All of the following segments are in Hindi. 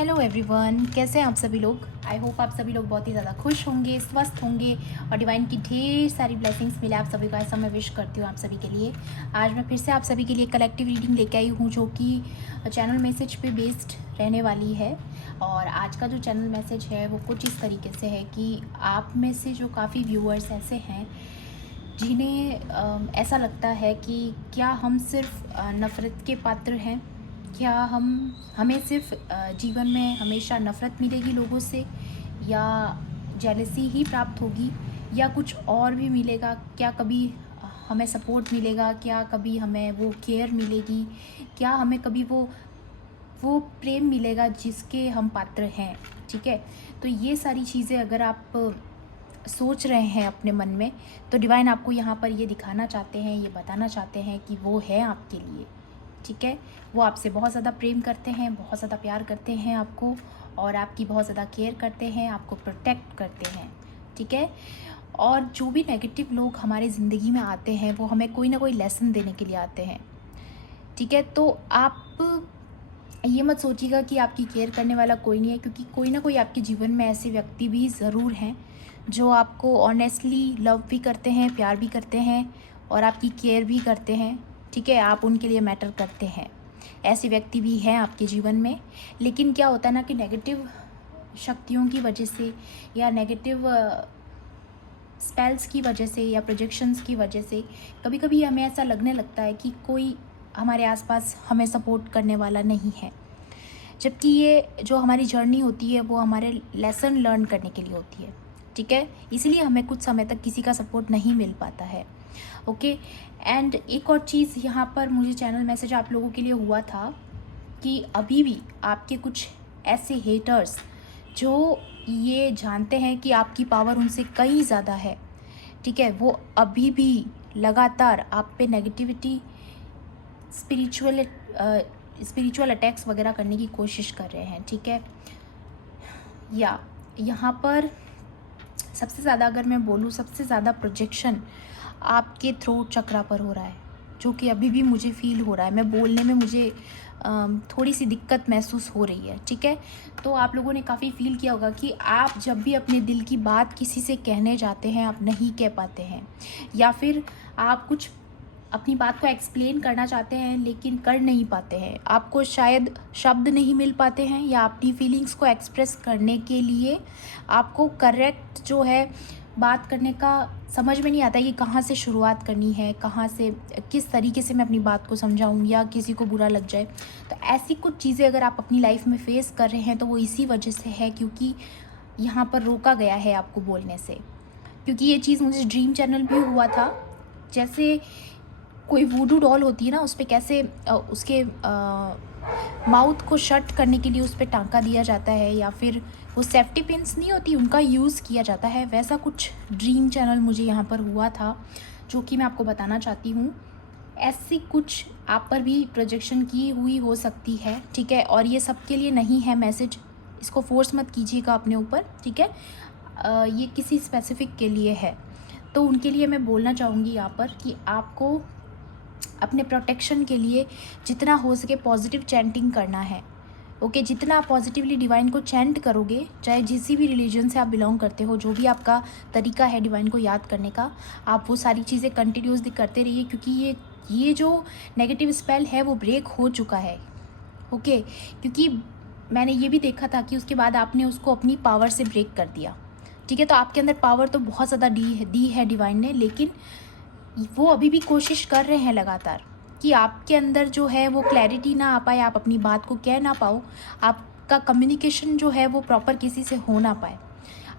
हेलो एवरीवन, कैसे हैं आप सभी लोग। आई होप आप सभी लोग बहुत ही ज़्यादा खुश होंगे, स्वस्थ होंगे और डिवाइन की ढेर सारी ब्लेसिंग्स मिले आप सभी को, ऐसा मैं विश करती हूँ आप सभी के लिए। आज मैं फिर से आप सभी के लिए कलेक्टिव रीडिंग लेके आई हूँ जो कि चैनल मैसेज पे बेस्ड रहने वाली है। और आज का जो चैनल मैसेज है वो कुछ इस तरीके से है कि आप में से जो काफ़ी व्यूअर्स ऐसे हैं जिन्हें ऐसा लगता है कि क्या हम सिर्फ नफ़रत के पात्र हैं, क्या हमें सिर्फ जीवन में हमेशा नफ़रत मिलेगी लोगों से, या जेलसी ही प्राप्त होगी, या कुछ और भी मिलेगा। क्या कभी हमें सपोर्ट मिलेगा, क्या कभी हमें वो केयर मिलेगी, क्या हमें कभी वो प्रेम मिलेगा जिसके हम पात्र हैं। ठीक है, तो ये सारी चीज़ें अगर आप सोच रहे हैं अपने मन में, तो डिवाइन आपको यहाँ पर ये दिखाना चाहते हैं, ये बताना चाहते हैं कि वो है आपके लिए। ठीक है, वो आपसे बहुत ज़्यादा प्रेम करते हैं, बहुत ज़्यादा प्यार करते हैं आपको, और आपकी बहुत ज़्यादा केयर करते हैं, आपको प्रोटेक्ट करते हैं। ठीक है, और जो भी नेगेटिव लोग हमारे ज़िंदगी में आते हैं वो हमें कोई ना कोई लेसन देने के लिए आते हैं। ठीक है, तो आप ये मत सोचिएगा कि आपकी केयर करने वाला कोई नहीं है, क्योंकि कोई ना कोई आपके जीवन में ऐसे व्यक्ति भी ज़रूर हैं जो आपको ऑनेस्टली लव भी करते हैं, प्यार भी करते हैं और आपकी केयर भी करते हैं। ठीक है, आप उनके लिए मैटर करते हैं, ऐसे व्यक्ति भी हैं आपके जीवन में। लेकिन क्या होता है ना कि नेगेटिव शक्तियों की वजह से या नेगेटिव स्पेल्स की वजह से या प्रोजेक्शंस की वजह से कभी कभी हमें ऐसा लगने लगता है कि कोई हमारे आसपास हमें सपोर्ट करने वाला नहीं है, जबकि ये जो हमारी जर्नी होती है वो हमारे लेसन लर्न करने के लिए होती है। ठीक है, इसलिए हमें कुछ समय तक किसी का सपोर्ट नहीं मिल पाता है। ओके, एंड एक और चीज़ यहाँ पर मुझे चैनल मैसेज आप लोगों के लिए हुआ था कि अभी भी आपके कुछ ऐसे हेटर्स जो ये जानते हैं कि आपकी पावर उनसे कहीं ज़्यादा है, ठीक है, वो अभी भी लगातार आप पे नेगेटिविटी, स्पिरिचुअल अटैक्स वगैरह करने की कोशिश कर रहे हैं। ठीक है, या यहाँ पर सबसे ज़्यादा अगर मैं बोलूँ, सबसे ज़्यादा प्रोजेक्शन आपके थ्रोट चक्रा पर हो रहा है, जो कि अभी भी मुझे फील हो रहा है। मैं बोलने में मुझे थोड़ी सी दिक्कत महसूस हो रही है। ठीक है, तो आप लोगों ने काफ़ी फील किया होगा कि आप जब भी अपने दिल की बात किसी से कहने जाते हैं आप नहीं कह पाते हैं, या फिर आप कुछ अपनी बात को एक्सप्लेन करना चाहते हैं लेकिन कर नहीं पाते हैं, आपको शायद शब्द नहीं मिल पाते हैं, या अपनी फीलिंग्स को एक्सप्रेस करने के लिए आपको करेक्ट जो है बात करने का समझ में नहीं आता कि कहाँ से शुरुआत करनी है, कहाँ से किस तरीके से मैं अपनी बात को समझाऊं या किसी को बुरा लग जाए। तो ऐसी कुछ चीज़ें अगर आप अपनी लाइफ में फेस कर रहे हैं तो वो इसी वजह से है, क्योंकि यहाँ पर रोका गया है आपको बोलने से। क्योंकि ये चीज़ मुझे ड्रीम चैनल भी हुआ था, जैसे कोई वूडू डॉल होती है ना, उस पर कैसे उसके माउथ को शट करने के लिए उस पर टांका दिया जाता है, या फिर वो सेफ्टी पिन्स नहीं होती उनका यूज़ किया जाता है, वैसा कुछ ड्रीम चैनल मुझे यहाँ पर हुआ था, जो कि मैं आपको बताना चाहती हूँ। ऐसी कुछ आप पर भी प्रोजेक्शन की हुई हो सकती है। ठीक है, और ये सबके लिए नहीं है मैसेज, इसको फोर्स मत कीजिएगा अपने ऊपर। ठीक है, ये किसी स्पेसिफिक के लिए है, तो उनके लिए मैं बोलना चाहूँगी यहाँ पर कि आपको अपने प्रोटेक्शन के लिए जितना हो सके पॉजिटिव चैंटिंग करना है। ओके, जितना आप पॉजिटिवली डिवाइन को चैंट करोगे, चाहे जिस भी रिलीजन से आप बिलोंग करते हो, जो भी आपका तरीका है डिवाइन को याद करने का, आप वो सारी चीज़ें कंटिन्यूसली करते रहिए, क्योंकि ये जो नेगेटिव स्पेल है वो ब्रेक हो चुका है। ओके, क्योंकि मैंने ये भी देखा था कि उसके बाद आपने उसको अपनी पावर से ब्रेक कर दिया। ठीक है, तो आपके अंदर पावर तो बहुत ज़्यादा दी है डिवाइन ने, लेकिन वो अभी भी कोशिश कर रहे हैं लगातार कि आपके अंदर जो है वो क्लैरिटी ना आ पाए, आप अपनी बात को कह ना पाओ, आपका कम्युनिकेशन जो है वो प्रॉपर किसी से हो ना पाए,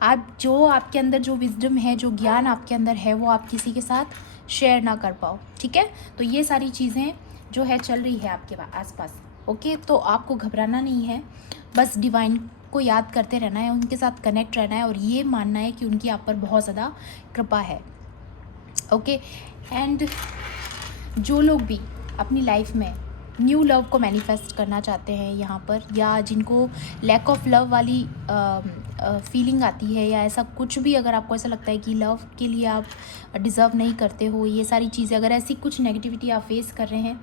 आप जो आपके अंदर जो विजडम है, जो ज्ञान आपके अंदर है, वो आप किसी के साथ शेयर ना कर पाओ। ठीक है, तो ये सारी चीज़ें जो है चल रही है आपके आसपास। ओके, तो आपको घबराना नहीं है, बस डिवाइन को याद करते रहना है, उनके साथ कनेक्ट रहना है और ये मानना है कि उनकी आप पर बहुत ज़्यादा कृपा है। ओके, एंड जो लोग भी अपनी लाइफ में न्यू लव को मैनिफेस्ट करना चाहते हैं यहाँ पर, या जिनको लैक ऑफ लव वाली फीलिंग आती है, या ऐसा कुछ भी, अगर आपको ऐसा लगता है कि लव के लिए आप डिज़र्व नहीं करते हो, ये सारी चीज़ें, अगर ऐसी कुछ नेगेटिविटी आप फेस कर रहे हैं,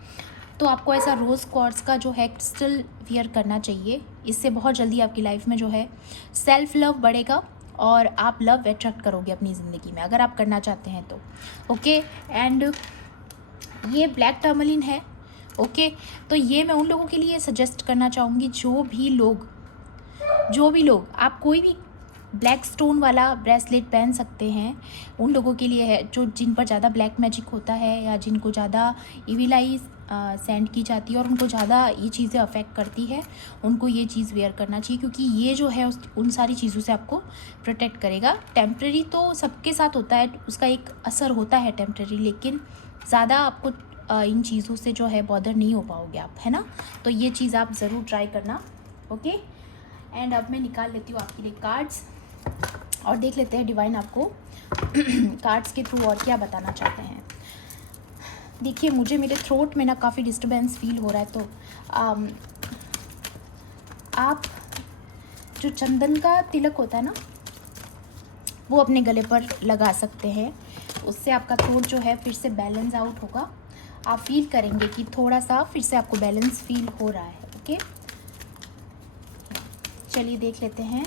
तो आपको ऐसा रोज़ क्वार्ट्ज का जो है क्रिस्टल वियर करना चाहिए। इससे बहुत जल्दी आपकी लाइफ में जो है सेल्फ लव बढ़ेगा और आप लव अट्रैक्ट करोगे अपनी ज़िंदगी में, अगर आप करना चाहते हैं तो। ओके, एंड ये ब्लैक टर्मलिन है। ओके, तो ये मैं उन लोगों के लिए सजेस्ट करना चाहूँगी जो भी लोग आप कोई भी ब्लैक स्टोन वाला ब्रेसलेट पहन सकते हैं, उन लोगों के लिए है जो जिन पर ज़्यादा ब्लैक मैजिक होता है या जिनको ज़्यादा इविल आई सेंड की जाती है और उनको ज़्यादा ये चीज़ें अफेक्ट करती है, उनको ये चीज़ वेयर करना चाहिए, क्योंकि ये जो है उन सारी चीज़ों से आपको प्रोटेक्ट करेगा। टेम्प्रेरी तो सबके साथ होता है, उसका एक असर होता है टेम्प्रेरी, लेकिन ज़्यादा आपको इन चीज़ों से जो है बॉदर नहीं हो पाओगे आप, है ना। तो ये चीज़ आप ज़रूर ट्राई करना। ओके, एंड अब मैं निकाल लेती हूँ आपके लिए कार्ड्स और देख लेते हैं डिवाइन आपको कार्ड्स के थ्रू और क्या बताना चाहते हैं। देखिए, मुझे मेरे थ्रोट में ना काफ़ी डिस्टर्बेंस फील हो रहा है, तो आप जो चंदन का तिलक होता है ना, वो अपने गले पर लगा सकते हैं। उससे आपका थ्रोट जो है फिर से बैलेंस आउट होगा। आप फील करेंगे कि थोड़ा सा फिर से आपको बैलेंस फील हो रहा है। ओके, चलिए देख लेते हैं।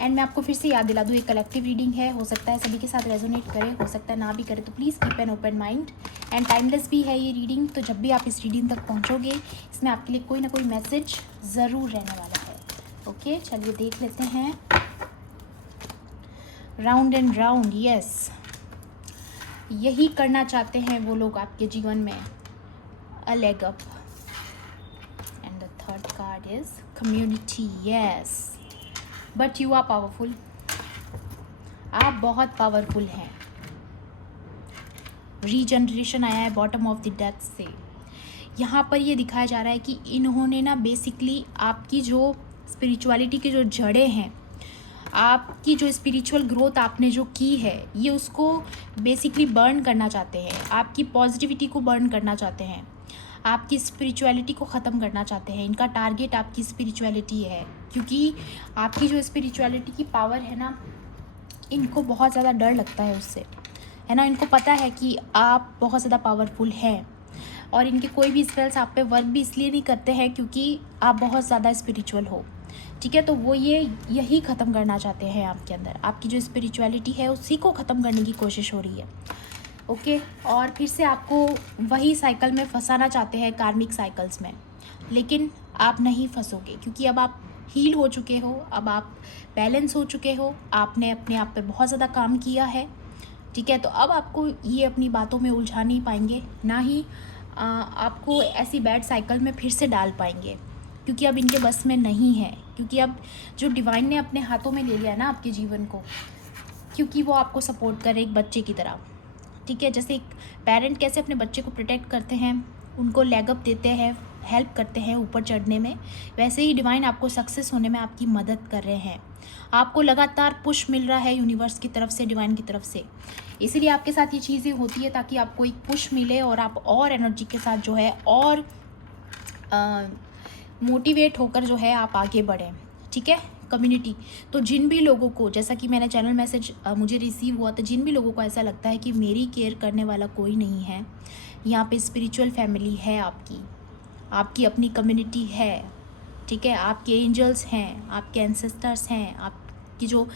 एंड मैं आपको फिर से याद दिला दूँ, ये कलेक्टिव रीडिंग है, हो सकता है सभी के साथ रेजोनेट करे, हो सकता है ना भी करे, तो please keep an open mind. And timeless भी है ये रीडिंग, तो जब भी आप इस रीडिंग तक पहुंचोगे, इसमें आपके लिए कोई ना कोई मैसेज ज़रूर रहने वाला है। ओके, चलिए देख लेते हैं। राउंड एंड राउंड, यस, यही करना चाहते हैं वो लोग आपके जीवन में, a leg up. And the third card is community, yes, but you are powerful. आप बहुत पावरफुल हैं। रीजनरेशन आया है बॉटम ऑफ द डेक से। यहाँ पर ये दिखाया जा रहा है कि इन्होंने ना बेसिकली आपकी जो स्पिरिचुअलिटी की जो जड़ें हैं, आपकी जो स्पिरिचुअल ग्रोथ आपने जो की है, ये उसको बेसिकली बर्न करना चाहते हैं। आपकी पॉजिटिविटी को बर्न करना चाहते हैं, आपकी स्पिरिचुअलिटी को ख़त्म करना चाहते हैं। इनका टारगेट आपकी स्पिरिचुअलिटी है, क्योंकि आपकी जो स्पिरिचुअलिटी की पावर है ना, इनको बहुत ज़्यादा डर लगता है उससे, है ना। इनको पता है कि आप बहुत ज़्यादा पावरफुल हैं और इनके कोई भी स्पेल्स आप पे वर्क भी इसलिए नहीं करते हैं क्योंकि आप बहुत ज़्यादा स्पिरिचुअल हो, ठीक है। तो वो यही ख़त्म करना चाहते हैं आपके अंदर, आपकी जो स्पिरिचुअलिटी है उसी को ख़त्म करने की कोशिश हो रही है। ओके, और फिर से आपको वही साइकिल में फंसाना चाहते हैं, कार्मिक साइकिल्स में, लेकिन आप नहीं फंसोगे, क्योंकि अब आप हील हो चुके हो, अब आप बैलेंस हो चुके हो, आपने अपने आप पे बहुत ज़्यादा काम किया है, ठीक है। तो अब आपको ये अपनी बातों में उलझा नहीं पाएंगे, ना ही आपको ऐसी बैड साइकिल में फिर से डाल पाएंगे, क्योंकि अब इनके बस में नहीं है। क्योंकि अब जो डिवाइन ने अपने हाथों में ले लिया ना आपके जीवन को, क्योंकि वो आपको सपोर्ट करे एक बच्चे की तरह, ठीक है। जैसे एक पेरेंट कैसे अपने बच्चे को प्रोटेक्ट करते हैं, उनको लेग अप देते हैं, हेल्प करते हैं ऊपर चढ़ने में, वैसे ही डिवाइन आपको सक्सेस होने में आपकी मदद कर रहे हैं। आपको लगातार पुश मिल रहा है यूनिवर्स की तरफ से, डिवाइन की तरफ से, इसीलिए आपके साथ ये चीज़ें होती है, ताकि आपको एक पुश मिले और आप और एनर्जी के साथ जो है और मोटिवेट होकर जो है आप आगे बढ़ें, ठीक है। कम्युनिटी, तो जिन भी लोगों को, जैसा कि मैंने चैनल मैसेज मुझे रिसीव हुआ, तो जिन भी लोगों को ऐसा लगता है कि मेरी केयर करने वाला कोई नहीं है, यहाँ पे स्पिरिचुअल फैमिली है आपकी अपनी कम्युनिटी है, ठीक है। आपके एंजल्स हैं, आपके एंसेस्टर्स हैं, आपकी जो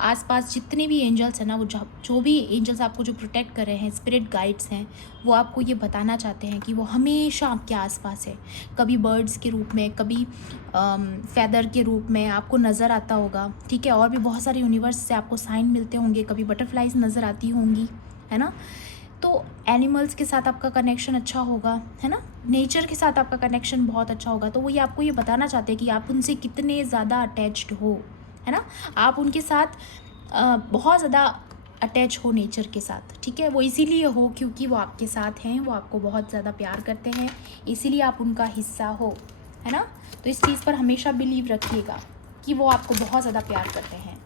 आसपास जितने भी एंजल्स हैं ना, वो जो भी एंजल्स आपको जो प्रोटेक्ट कर रहे हैं, स्पिरिट गाइड्स हैं, वो आपको ये बताना चाहते हैं कि वो हमेशा आपके आसपास है। कभी बर्ड्स के रूप में, कभी फैदर के रूप में आपको नज़र आता होगा, ठीक है। और भी बहुत सारे यूनिवर्स से आपको साइन मिलते होंगे, कभी बटरफ्लाइज नज़र आती होंगी, है ना। तो एनिमल्स के साथ आपका कनेक्शन अच्छा होगा, है ना, नेचर के साथ आपका कनेक्शन बहुत अच्छा होगा। तो वो ये आपको ये बताना चाहते हैं कि आप उनसे कितने ज़्यादा अटैच्ड हो, है ना। आप उनके साथ बहुत ज़्यादा अटैच हो नेचर के साथ, ठीक है। वो इसीलिए हो क्योंकि वो आपके साथ हैं, वो आपको बहुत ज़्यादा प्यार करते हैं, इसीलिए आप उनका हिस्सा हो, है ना। तो इस चीज़ पर हमेशा बिलीव रखिएगा कि वो आपको बहुत ज़्यादा प्यार करते हैं,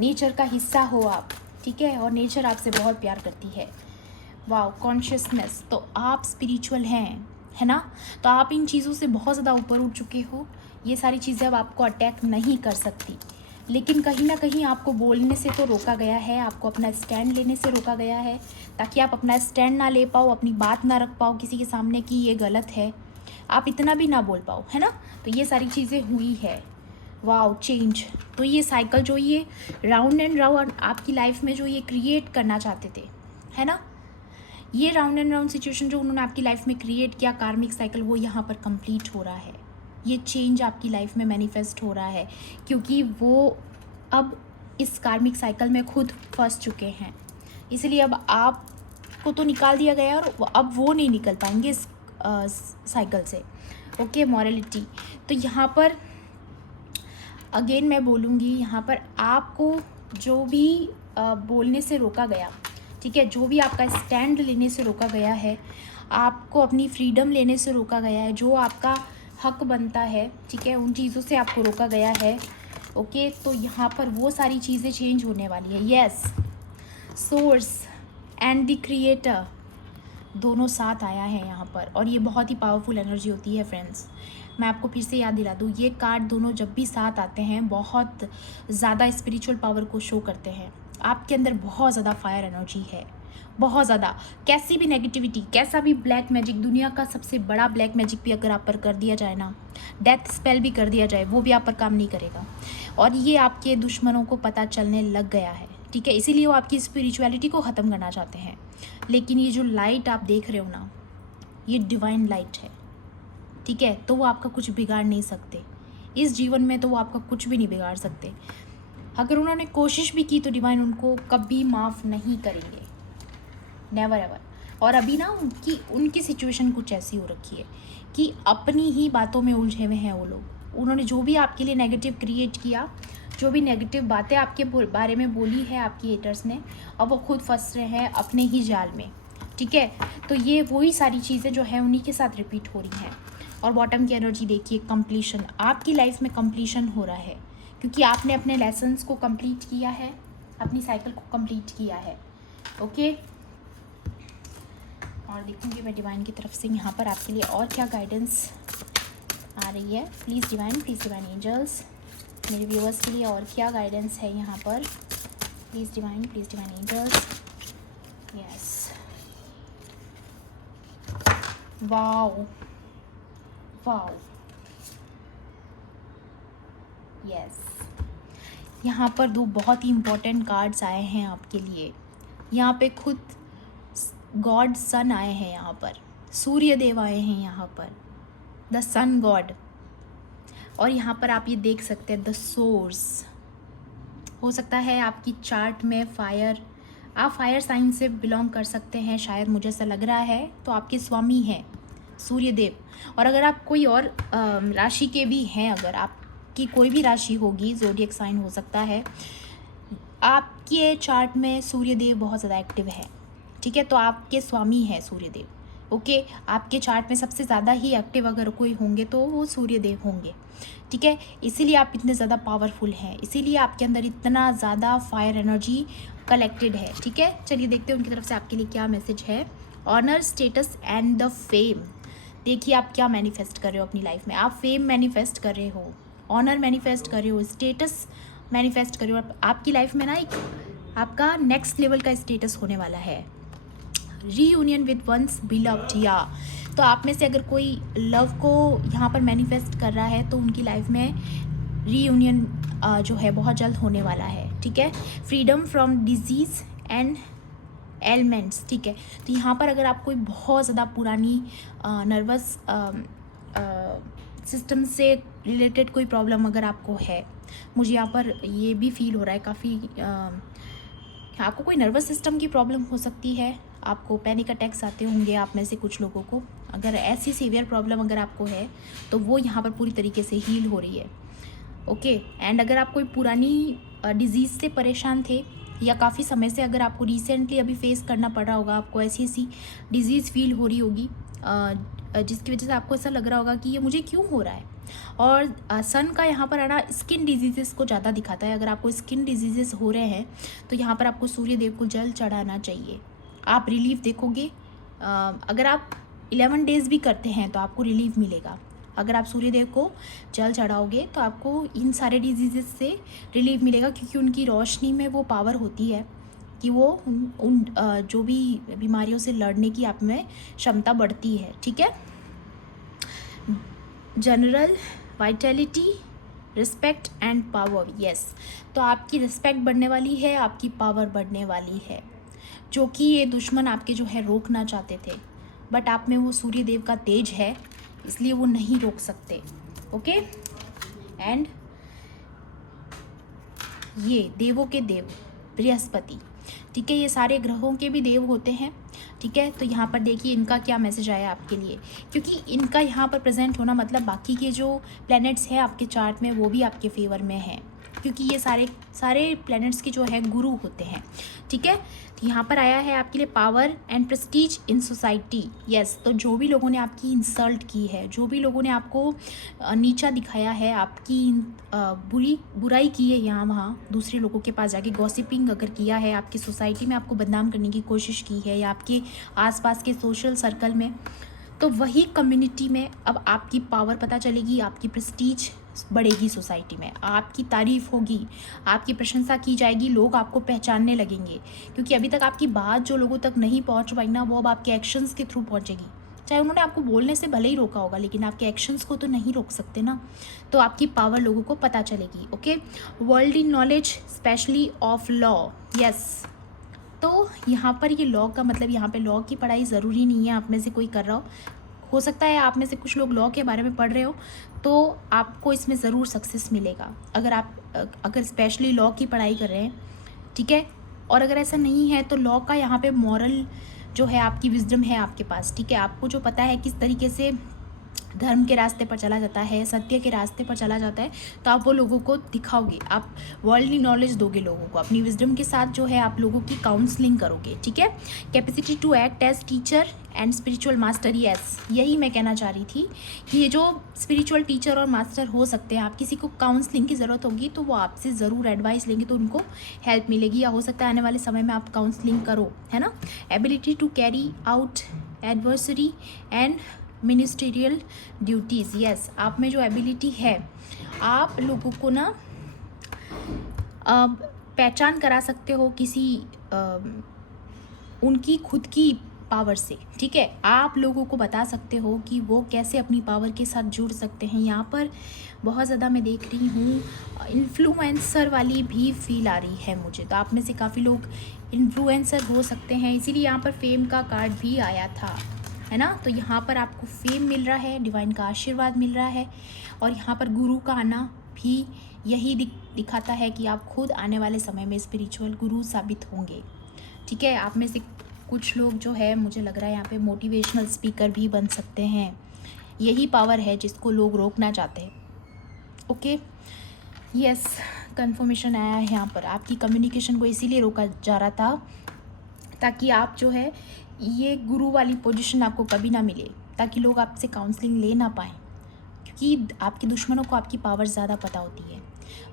नेचर का हिस्सा हो आप, ठीक है। और नेचर आपसे बहुत प्यार करती है। वाओ, कॉन्शियसनेस, तो आप स्पिरिचुअल हैं, है ना। तो आप इन चीज़ों से बहुत ज़्यादा ऊपर उठ चुके हो, ये सारी चीज़ें अब आपको अटैक नहीं कर सकती, लेकिन कहीं ना कहीं आपको बोलने से तो रोका गया है, आपको अपना स्टैंड लेने से रोका गया है, ताकि आप अपना स्टैंड ना ले पाओ, अपनी बात ना रख पाओ किसी के सामने कि ये गलत है, आप इतना भी ना बोल पाओ, है ना। तो ये सारी चीज़ें हुई है। Wow, change. तो ये साइकिल जो ये राउंड एंड राउंड आपकी लाइफ में जो ये क्रिएट करना चाहते थे, है ना, ये राउंड एंड राउंड सिचुएशन जो उन्होंने आपकी लाइफ में क्रिएट किया, कार्मिक साइकिल, वो यहाँ पर कंप्लीट हो रहा है। ये चेंज आपकी लाइफ में मैनिफेस्ट हो रहा है, क्योंकि वो अब इस कार्मिक साइकिल में खुद फंस चुके हैं। इसलिए अब आपको तो निकाल दिया गया और अब वो नहीं निकल पाएंगे इस साइकिल से। Okay, morality. तो यहाँ पर अगेन मैं बोलूँगी, यहाँ पर आपको जो भी बोलने से रोका गया, ठीक है, जो भी आपका स्टैंड लेने से रोका गया है, आपको अपनी फ्रीडम लेने से रोका गया है, जो आपका हक बनता है, ठीक है, उन चीज़ों से आपको रोका गया है। ओके, तो यहाँ पर वो सारी चीज़ें चेंज होने वाली है। Yes, source and the creator दोनों साथ आया है यहाँ पर, और ये बहुत ही पावरफुल एनर्जी होती है फ्रेंड्स। मैं आपको फिर से याद दिला दूँ, ये कार्ड दोनों जब भी साथ आते हैं बहुत ज़्यादा स्पिरिचुअल पावर को शो करते हैं। आपके अंदर बहुत ज़्यादा फायर एनर्जी है, बहुत ज़्यादा। कैसी भी नेगेटिविटी, कैसा भी ब्लैक मैजिक, दुनिया का सबसे बड़ा ब्लैक मैजिक भी अगर आप पर कर दिया जाए ना, डेथ स्पेल भी कर दिया जाए, वो भी आप पर काम नहीं करेगा। और ये आपके दुश्मनों को पता चलने लग गया है, ठीक है, इसीलिए वो आपकी स्पिरिचुअलिटी को ख़त्म करना चाहते हैं। लेकिन ये जो लाइट आप देख रहे हो ना, ये डिवाइन लाइट है, ठीक है, तो वो आपका कुछ बिगाड़ नहीं सकते इस जीवन में, तो वो आपका कुछ भी नहीं बिगाड़ सकते। अगर उन्होंने कोशिश भी की तो डिवाइन उनको कभी माफ़ नहीं करेंगे, नेवर एवर। और अभी ना उनकी सिचुएशन कुछ ऐसी हो रखी है कि अपनी ही बातों में उलझे हुए हैं वो लोग। उन्होंने जो भी आपके लिए नेगेटिव क्रिएट किया, जो भी नेगेटिव बातें आपके बारे में बोली है आपकी हेटर्स ने, अब वो खुद फंस रहे हैं अपने ही जाल में, ठीक है। तो ये वही सारी चीज़ें जो है उन्हीं के साथ रिपीट हो रही हैं। और बॉटम की एनर्जी देखिए, कंप्लीशन, आपकी लाइफ में कंप्लीशन हो रहा है, क्योंकि आपने अपने लेसन्स को कंप्लीट किया है, अपनी साइकिल को कंप्लीट किया है। ओके, और देखूँगी मैं डिवाइन की तरफ से यहाँ पर आपके लिए और क्या गाइडेंस आ रही है। प्लीज़ डिवाइन एंजल्स, मेरे व्यूअर्स के लिए और क्या गाइडेंस है यहाँ पर। Please divine angels. Yes, wow wow, yes, यहाँ पर दो बहुत ही इम्पोर्टेंट कार्ड्स आए हैं आपके लिए। यहाँ पे खुद गॉड सन आए हैं, यहाँ पर सूर्य देव आए हैं, यहाँ पर द सन गॉड। और यहाँ पर आप ये देख सकते हैं द सोर्स। हो सकता है आपकी चार्ट में फायर, आप फायर साइन से बिलोंग कर सकते हैं शायद, मुझे ऐसा लग रहा है। तो आपके स्वामी हैं सूर्य देव। और अगर आप कोई और राशि के भी हैं, अगर आपकी कोई भी राशि होगी, ज़ोडिएक साइन हो सकता है, आपके चार्ट में सूर्य देव बहुत ज़्यादा एक्टिव है, ठीक है, तो आपके स्वामी है सूर्य देव। ओके, आपके चार्ट में सबसे ज़्यादा ही एक्टिव अगर कोई होंगे तो वो सूर्य देव होंगे, ठीक है। इसीलिए आप इतने ज़्यादा पावरफुल हैं, इसीलिए आपके अंदर इतना ज़्यादा फायर एनर्जी कलेक्टेड है, ठीक है। चलिए देखते हैं उनकी तरफ से आपके लिए क्या मैसेज है। Honour, status and the fame. देखिए आप क्या मैनिफेस्ट कर रहे हो अपनी लाइफ में। आप फेम मैनिफेस्ट कर रहे हो, ऑनर मैनिफेस्ट कर रहे हो, स्टेटस मैनिफेस्ट कर रहे हो। आपकी लाइफ में ना एक आपका नेक्स्ट लेवल का स्टेटस होने वाला है। रीयूनियन विद वंस बिलव्ड, या तो आप में से अगर कोई लव को यहाँ पर मैनिफेस्ट कर रहा है तो उनकी लाइफ में रीयूनियन जो है बहुत जल्द होने वाला है, ठीक है। Freedom from disease and elements, ठीक है। तो यहाँ पर अगर आप कोई बहुत ज़्यादा पुरानी नर्वस सिस्टम से रिलेटेड कोई प्रॉब्लम अगर आपको है, मुझे यहाँ पर ये भी फील हो रहा है काफ़ी, आपको कोई नर्वस सिस्टम की प्रॉब्लम हो सकती है, आपको पैनिक अटैक्स आते होंगे आप में से कुछ लोगों को। अगर ऐसी सीवियर प्रॉब्लम अगर आपको है तो वो यहाँ पर पूरी तरीके से हील हो रही है। ओके, एंड अगर आप कोई पुरानी डिजीज़ से परेशान थे या काफ़ी समय से अगर आपको रिसेंटली अभी फेस करना पड़ रहा होगा, आपको ऐसी डिजीज़ फील हो रही होगी जिसकी वजह से आपको ऐसा लग रहा होगा कि ये मुझे क्यों हो रहा है। और सन का यहाँ पर आना स्किन डिजीज़ को ज़्यादा दिखाता है। अगर आपको स्किन डिजीज़ हो रहे हैं तो यहाँ पर आपको सूर्य देव को जल चढ़ाना चाहिए, आप रिलीफ देखोगे। अगर आप 11 डेज़ भी करते हैं तो आपको रिलीफ मिलेगा। अगर आप सूर्यदेव को जल चढ़ाओगे तो आपको इन सारे डिजीज़ से रिलीफ मिलेगा, क्योंकि उनकी रोशनी में वो पावर होती है कि वो उन जो भी बीमारियों से लड़ने की आप में क्षमता बढ़ती है। ठीक है। General vitality, respect and power, yes. तो आपकी रिस्पेक्ट बढ़ने वाली है, आपकी पावर बढ़ने वाली है, जो कि ये दुश्मन आपके जो है रोकना चाहते थे, बट आप में वो सूर्य देव का तेज है, इसलिए वो नहीं रोक सकते। ओके। एंड ये देवों के देव बृहस्पति, ठीक है, ये सारे ग्रहों के भी देव होते हैं। ठीक है। तो यहाँ पर देखिए इनका क्या मैसेज आया आपके लिए, क्योंकि इनका यहाँ पर प्रेजेंट होना मतलब बाकी के जो प्लैनेट्स हैं आपके चार्ट में वो भी आपके फेवर में हैं, क्योंकि ये सारे प्लैनेट्स के जो है गुरु होते हैं। ठीक है। तो यहाँ पर आया है आपके लिए power and Prestige in society, yes. तो जो भी लोगों ने आपकी इंसल्ट की है, जो भी लोगों ने आपको नीचा दिखाया है, आपकी बुराई की है, यहाँ वहाँ दूसरे लोगों के पास जाके गॉसिपिंग अगर किया है, आपकी सोसाइटी में आपको बदनाम करने की कोशिश की है, या आपके आसपास के सोशल सर्कल में, तो वही कम्युनिटी में अब आपकी पावर पता चलेगी, आपकी प्रेस्टीज बढ़ेगी, सोसाइटी में आपकी तारीफ होगी, आपकी प्रशंसा की जाएगी, लोग आपको पहचानने लगेंगे, क्योंकि अभी तक आपकी बात जो लोगों तक नहीं पहुंच पाई ना, वो अब आपके एक्शंस के थ्रू पहुंचेगी। चाहे उन्होंने आपको बोलने से भले ही रोका होगा, लेकिन आपके एक्शंस को तो नहीं रोक सकते ना, तो आपकी पावर लोगों को पता चलेगी। Okay. World in knowledge specially of law, yes. तो यहाँ पर ये लॉ का मतलब, यहाँ पे लॉ की पढ़ाई ज़रूरी नहीं है आप में से कोई कर रहा हो सकता है आप में से कुछ लोग लॉ के बारे में पढ़ रहे हो, तो आपको इसमें ज़रूर सक्सेस मिलेगा अगर स्पेशली लॉ की पढ़ाई कर रहे हैं। ठीक है। और अगर ऐसा नहीं है तो लॉ का यहाँ पे मॉरल जो है, आपकी विजडम है आपके पास। ठीक है। आपको जो पता है किस तरीके से धर्म के रास्ते पर चला जाता है, सत्य के रास्ते पर चला जाता है, तो आप वो लोगों को दिखाओगे, आप वर्ल्डली नॉलेज दोगे लोगों को, अपनी विजडम के साथ जो है आप लोगों की काउंसलिंग करोगे। ठीक है। Capacity to act as teacher and spiritual master, yes. यही मैं कहना चाह रही थी कि ये जो स्पिरिचुअल टीचर और मास्टर हो सकते हैं, आप किसी को काउंसलिंग की ज़रूरत होगी तो वो आपसे ज़रूर एडवाइस लेंगे, तो उनको हेल्प मिलेगी, या हो सकता है आने वाले समय में आप काउंसलिंग करो, है ना। Ability to carry out adversary and ministerial duties, yes. आप में जो एबिलिटी है, आप लोगों को ना पहचान करा सकते हो किसी उनकी खुद की पावर से। ठीक है। आप लोगों को बता सकते हो कि वो कैसे अपनी पावर के साथ जुड़ सकते हैं। यहाँ पर बहुत ज़्यादा मैं देख रही हूँ इन्फ्लुएंसर वाली भी फील आ रही है मुझे, तो आप में से काफ़ी लोग इन्फ्लुएंसर हो सकते हैं, इसीलिए यहाँ पर फेम का कार्ड भी आया था, है ना। तो यहाँ पर आपको फेम मिल रहा है, डिवाइन का आशीर्वाद मिल रहा है, और यहाँ पर गुरु का आना भी यही दिखाता है कि आप खुद आने वाले समय में स्पिरिचुअल गुरु साबित होंगे। ठीक है। आप में से कुछ लोग जो है, मुझे लग रहा है यहाँ पे मोटिवेशनल स्पीकर भी बन सकते हैं। यही पावर है जिसको लोग रोकना चाहते हैं। ओके। यस, कंफर्मेशन आया है यहाँ पर। आपकी कम्युनिकेशन को इसीलिए रोका जा रहा था ताकि आप जो है ये गुरु वाली पोजीशन आपको कभी ना मिले, ताकि लोग आपसे काउंसलिंग ले ना पाएँ, क्योंकि आपके दुश्मनों को आपकी पावर ज़्यादा पता होती है।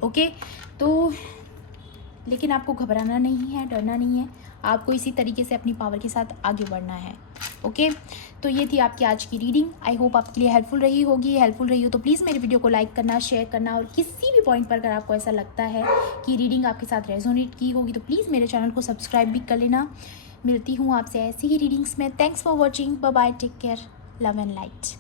ओके। तो लेकिन आपको घबराना नहीं है, डरना नहीं है, आपको इसी तरीके से अपनी पावर के साथ आगे बढ़ना है। ओके। तो ये थी आपकी आज की रीडिंग। आई होप आपके लिए हेल्पफुल रही होगी। हेल्पफुल रही हो तो प्लीज़ मेरी वीडियो को लाइक करना, शेयर करना, और किसी भी पॉइंट पर अगर आपको ऐसा लगता है कि रीडिंग आपके साथ रेजोनेट की होगी तो प्लीज़ मेरे चैनल को सब्सक्राइब भी कर लेना। मिलती हूँ आपसे ऐसी ही रीडिंग्स में। Thanks for watching. Bye bye, take care, love and light.